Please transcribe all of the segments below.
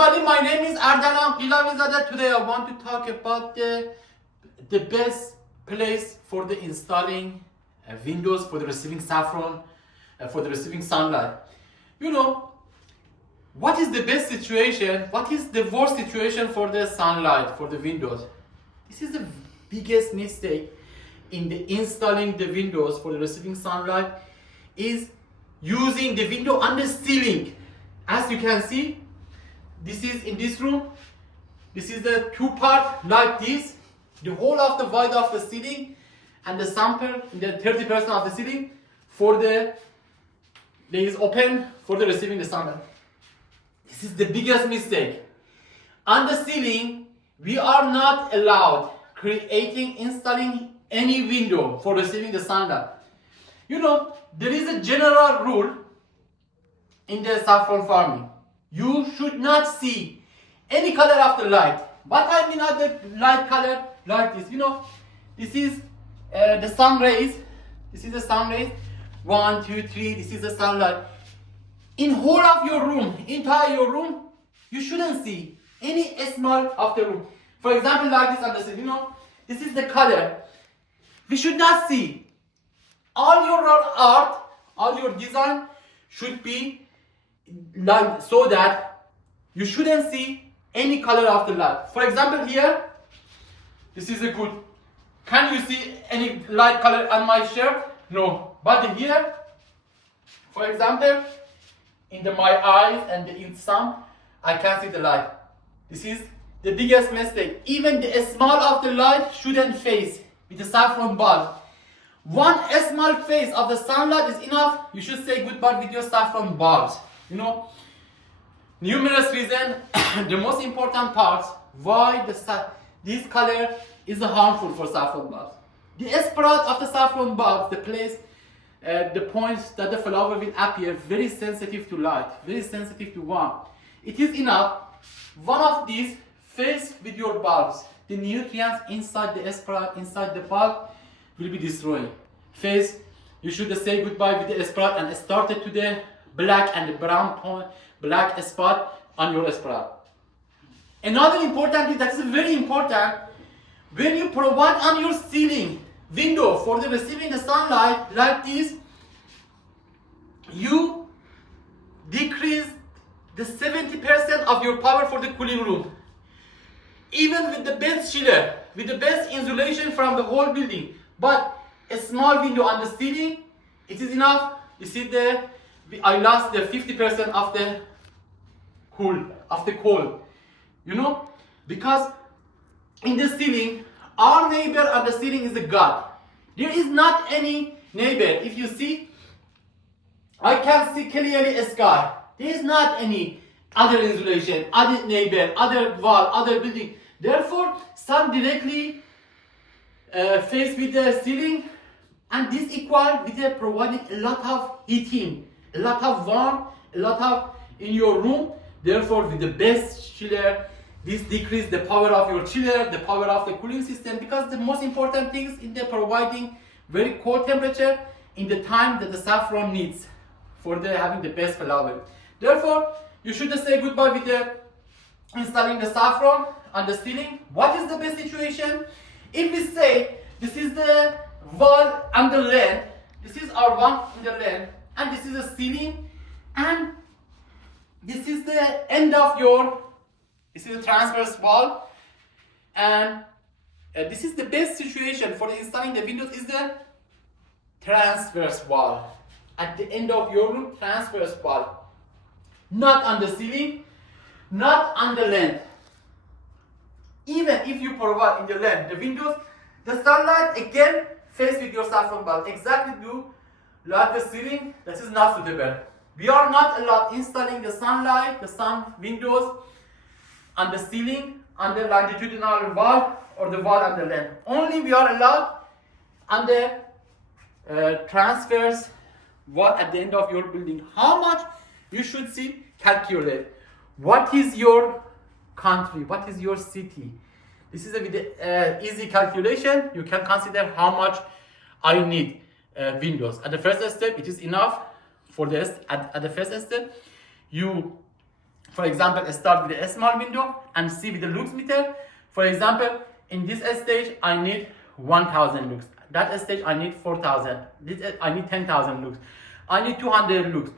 everybody, my name is Ardalan Pilavizadeh. Today I want to talk about the best place for the installing windows for the receiving saffron, for the receiving sunlight. You know, what is the best situation, what is the worst situation for the sunlight, for the windows? This is the biggest mistake in the installing the windows for the receiving sunlight is using the window on the ceiling. As you can see, this is in this room. This is the two part like this. The whole of the wide of the ceiling and the sample in the 30% of the ceiling for there is open for the receiving the sunlight. This is the biggest mistake. On the ceiling, we are not allowed installing any window for receiving the sunlight. You know, there is a general rule in the saffron farming. You should not see any color of the light. What I mean of the light color like this, you know, this is the sun rays. This is the sun rays. 1, 2, 3. This is the sunlight. In whole of your room, entire your room, you shouldn't see any small of the room. For example, like this on the ceiling, you know, this is the color. We should not see. All your art, all your design should be like so that you shouldn't see any color of the light. For example, here, this is a good. Can you see any light color on my shirt? No. But here, for example, in my eyes and in sun, I can see the light. This is the biggest mistake. Even the small of the light shouldn't face with the saffron bulb. One small phase of the sunlight is enough. You should say goodbye with your saffron bulbs. You know, numerous reasons. The most important part why this color is harmful for saffron bulbs. The sprout of the saffron bulbs, the place, the points that the flower will appear, very sensitive to light, very sensitive to warmth. It is enough. One of these face with your bulbs. The nutrients inside the sprout, inside the bulb, will be destroyed. Face, you should say goodbye with the sprout and start it to the black and the brown point, black spot on your sprout. Another important thing that is very important, when you provide on your ceiling window for the receiving the sunlight like this, you decrease the 70% of your power for the cooling room. Even with the best chiller, with the best insulation from the whole building, but a small window on the ceiling, it is enough. You see there, I lost the 50% of the cold. You know, because in the ceiling, our neighbor on the ceiling is a God. There is not any neighbor. If you see, I can see clearly a sky. There is not any other insulation, other neighbor, other wall, other building. Therefore, sun directly face with the ceiling, and this equal with the providing a lot of heating, a lot of warmth, a lot of in your room. Therefore, with the best chiller, this decrease the power of your chiller, the power of the cooling system, because the most important things in the providing very cold temperature in the time that the saffron needs for the having the best flower. Therefore, you should say goodbye with the installing the saffron on the ceiling. What is the best situation? If we say this is the wall on the land, this is our wall in the land, and this is the ceiling, and this is the end of your, this is a transverse wall, and this is the best situation for installing the windows is the transverse wall. At the end of your room, transverse wall. Not on the ceiling, not on the land. Even if you provide in the land, the windows, the sunlight again face with your saffron bulb. Exactly do like the ceiling, that is not suitable. We are not allowed installing the sunlight, the sun windows on the ceiling, on the longitudinal wall or the wall on the land. Only we are allowed on the transverse wall at the end of your building. How much you should see, calculate. What is your country? What is your city? This is with the easy calculation. You can consider how much I need windows. At the first step, it is enough for this. At the first step, you For example, start with a small window and see with the lux meter. For example, in this stage, I need 1000 lux. That stage, I need 4000. This I need 10,000 lux. I need 200 lux.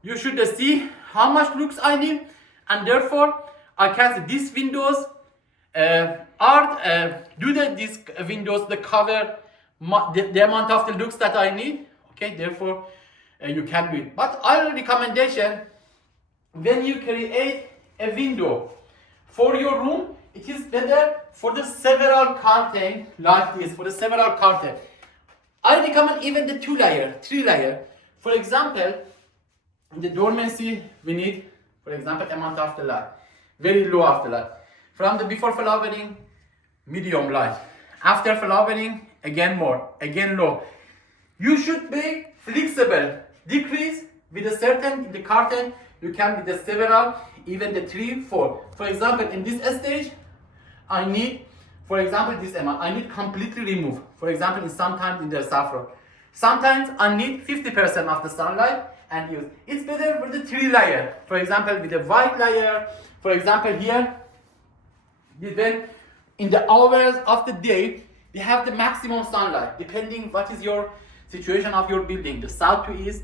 You should see how much lux I need, and therefore I can see these windows these windows the cover the amount of the lux that I need. Okay, therefore you can do it. But our recommendation, when you create a window for your room, it is better for the several curtain like this, for the several curtain. I recommend even the 2 layer, 3 layer. For example, in the dormancy, we need, for example, amount of the light, very low of the light. From the before flowering, medium light. After flowering, again more, again low. You should be flexible. Decrease with a certain, the curtain, you can with the several, even the 3, 4. For example, in this stage, I need, for example, this amount, I need completely remove. For example, in sometimes in the saffron. Sometimes I need 50% of the sunlight and use. It's better with the 3 layer. For example, with the white layer. For example, here, then in the hours of the day, we have the maximum sunlight, depending what is your situation of your building. The south to east,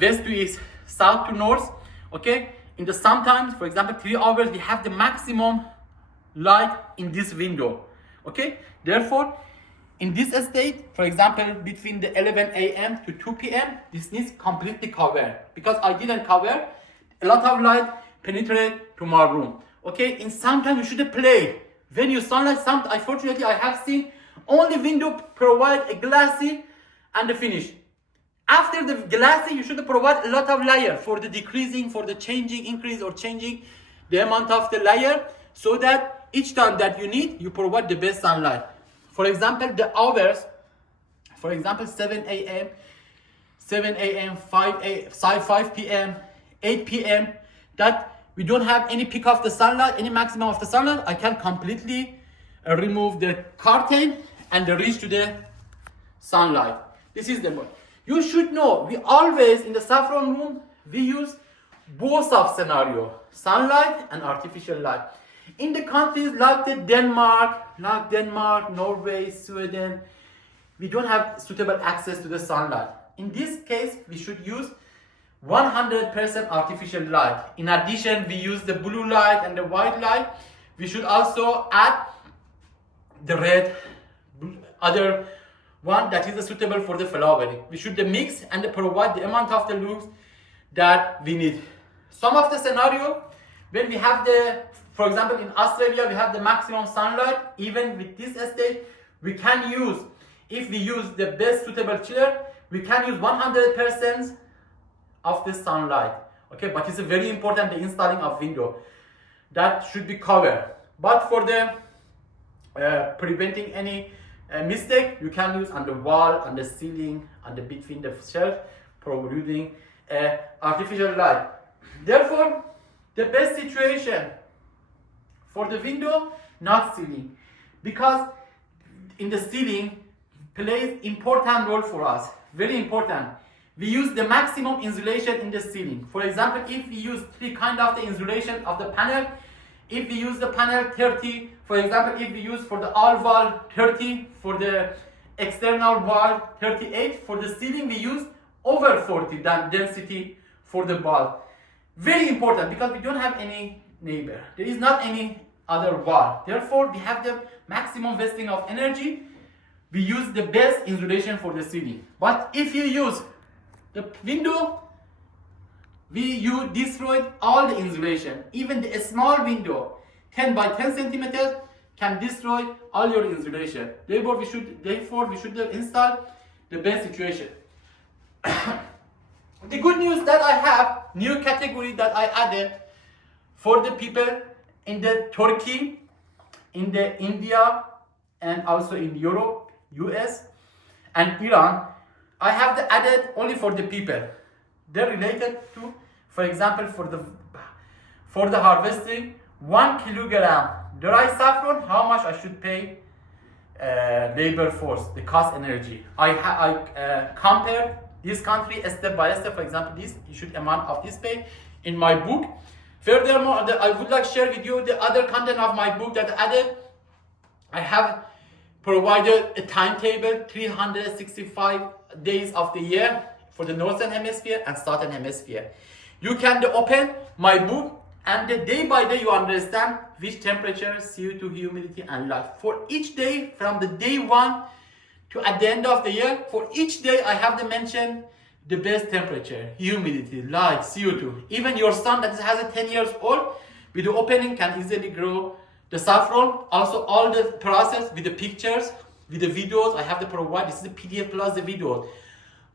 west to east, south to north. Okay. In the sometimes, for example, 3 hours, we have the maximum light in this window. Okay. Therefore, in this state, for example, between the 11 a.m. to 2 p.m., this needs completely covered. Because I didn't cover, a lot of light penetrate to my room. Okay, in sometimes you should play. When you sunlight, unfortunately, I have seen only window provide a glassy and the finish. After the glassy, you should provide a lot of layer for the decreasing, for the changing, increase or changing the amount of the layer, so that each time that you need, you provide the best sunlight. For example, the hours, for example, 7 a.m., 5 p.m., 8 p.m., that we don't have any peak of the sunlight, any maximum of the sunlight, I can completely remove the curtain and reach to the sunlight. This is the one. You should know, we always, in the saffron room, we use both of scenario, sunlight and artificial light. In the countries like Denmark, Norway, Sweden, we don't have suitable access to the sunlight. In this case, we should use 100% artificial light. In addition, we use the blue light and the white light. We should also add the red, other one that is suitable for the flowering. We should mix and provide the amount of the lux that we need. Some of the scenario, when we have the, for example, in Australia, we have the maximum sunlight. Even with this state, we can use, if we use the best suitable chiller, we can use 100% of the sunlight. Okay, but it's very important, the installing of window that should be covered. But for the preventing any mistake, you can use on the wall, on the ceiling, on the between the shelf, providing artificial light. Therefore, the best situation for the window, not ceiling, because in the ceiling plays important role for us, very important. We use the maximum insulation in the ceiling. For example, if we use 3 kind of the insulation of the panel, if we use the panel 30, for example, if we use for the all wall 30, for the external wall 38, for the ceiling we use over 40 density for the wall. Very important, because we don't have any neighbor. There is not any other wall. Therefore, we have the maximum wasting of energy. We use the best insulation for the ceiling. But if you use the window, you destroyed all the insulation. Even the small window, 10 by 10 centimeters, can destroy all your insulation. Therefore, we should install the best situation. The good news that I have, new category that I added for the people in the Turkey, in the India, and also in Europe, US, and Iran. I have added only for the people. They're related to, for example, for the harvesting 1 kilogram dry saffron, how much I should pay labor force, the cost energy. I compare this country step by step. For example, this you should amount of this pay in my book. Furthermore, I would like to share with you the other content of my book that I added. I have provided a timetable, 365 days of the year for the Northern Hemisphere and Southern Hemisphere. You can open my book and day by day you understand which temperature, CO2, humidity and light. For each day, from the day 1 to at the end of the year, for each day I have to mention the best temperature, humidity, light, CO2. Even your son that has a 10 years old, with the opening can easily grow the saffron. Also all the process with the pictures, with the videos I have to provide. This is the PDF plus the video.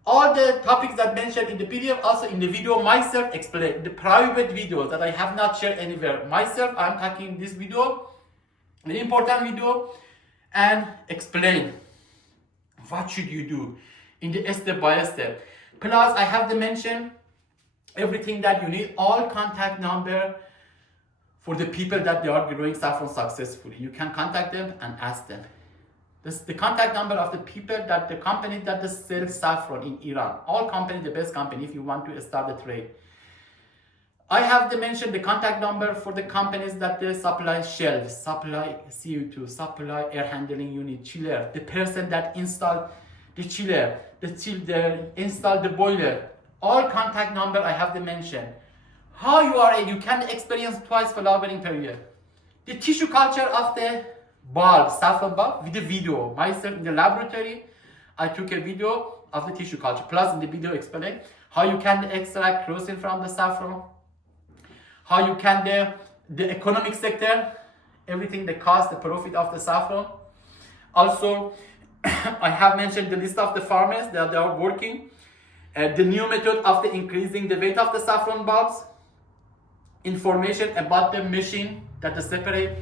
All the topics that mentioned in the PDF, also in the video myself explain. The private videos that I have not shared anywhere. Myself, I'm talking this video, an important video, and explain what should you do in the step by step. Plus, I have to mention everything that you need, all contact number for the people that they are growing saffron successfully. You can contact them and ask them. This is the contact number of the people that the company that sell saffron in Iran. All company, the best company if you want to start the trade. I have to mention the contact number for the companies that they supply shelves, supply CO2, supply air handling unit, chiller, the person that installed the chiller, install the boiler. All contact number I have to mention. How you can experience twice flowering per year. The tissue culture of the bulb, saffron bulb, with the video. Myself in the laboratory, I took a video of the tissue culture. Plus in the video explain how you can extract kerosene from the saffron, how you can the economic sector, everything, the cost, the profit of the saffron. Also, I have mentioned the list of the farmers that they are working, the new method of the increasing the weight of the saffron bulbs, information about the machine that they separate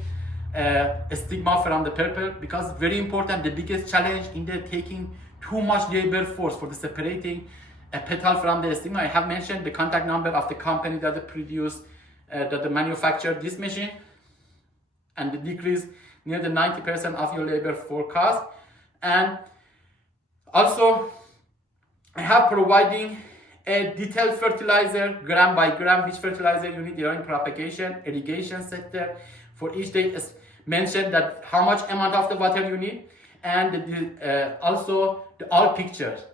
stigma from the purple, because very important, the biggest challenge in the taking too much labor force for the separating a petal from the stigma. I have mentioned the contact number of the company that they produce, that they manufacture this machine, and the decrease near the 90% of your labor force cost. And also I have providing a detailed fertilizer, gram by gram, which fertilizer you need during propagation, irrigation sector. For each day is mentioned that how much amount of the water you need, and also all pictures,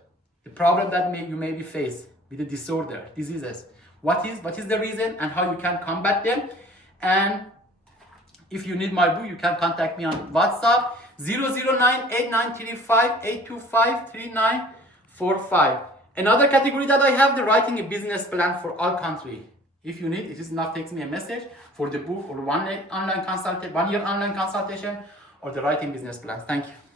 the problem that you may be faced with the disorder, diseases. What is the reason and how you can combat them. And if you need my book, you can contact me on WhatsApp 009-8935-825-3945. Another category that I have, the writing a business plan for all country. If you need, it is enough, text me a message for the book or 1 year online consultation or the writing business plans. Thank you.